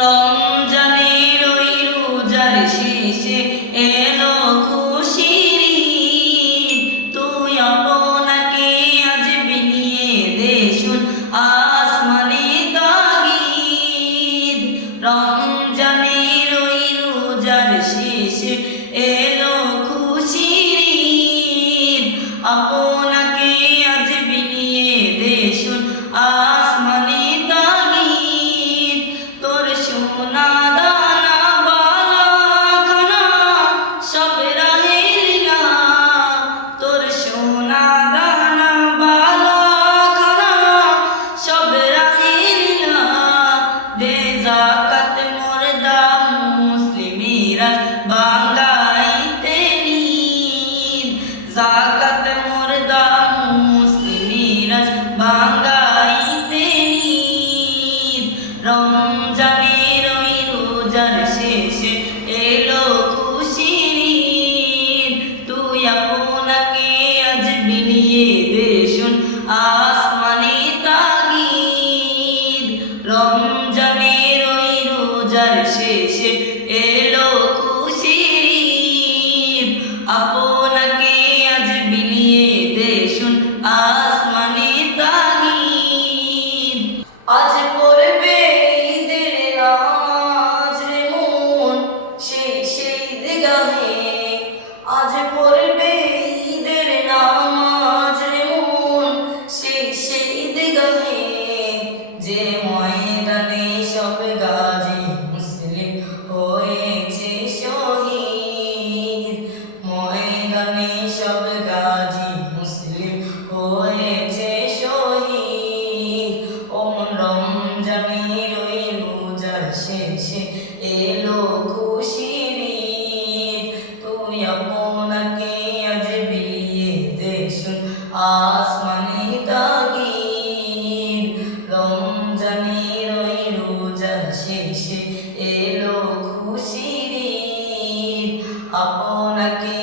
রমজানের ওই রোজার শেষে এলো খুশির ঈদ। তুই আপনাকে আজ বিলিয়ে দে শুন আসমানে তাগীদ। রমজানের ওই রোজার শেষে এলো খুশির ঈদ। আপনাকে আজ বিলিয়ে দে শুন আসমানে তাগীদ। তোর সোনা দানা বালা খানা সব রাহে লীলা। তোর সোনা দানা বালা খানা সব রাহে লীলা। দে যাকাত মুর্দা মুসলিমেরা বাঙ্গাইতে নিন। যাকাত মুর্দা মুসলিমেরা বাঙ্গাইতে নিন। রমজানের ওই রোজার শেষে এলো খুশির ঈদ। তুই আপনাকে আজ বিলিয়ে দে শুন আসমানে তাগীদ। রমজানের ওই রোজার শেষে এলো খুশির ঈদ। আপনাকে আজ বিলিয়ে দে শুন আসমানে তাগীদ। আজ পড়বে ঈদের নামাজ রে মন সেই ঈদগাহে। আজ পড়বে ঈদের নামাজ রে মন সেই ঈদগাহে। যে ময়দানে সব গাজী মুসলিম হয়েছে শহীদ। ময়দানে সব গাজী মুসলিম হয়েছে শহীদ। রমজানের ওই রোজার শেষে এলো খুশির ঈদ। তুই আপনাকে আজ বিলিয়ে দে শুন আসমানে তাগীদ। রমজানের ওই রোজার শেষে এলো খুশির ঈদ। আপনাকে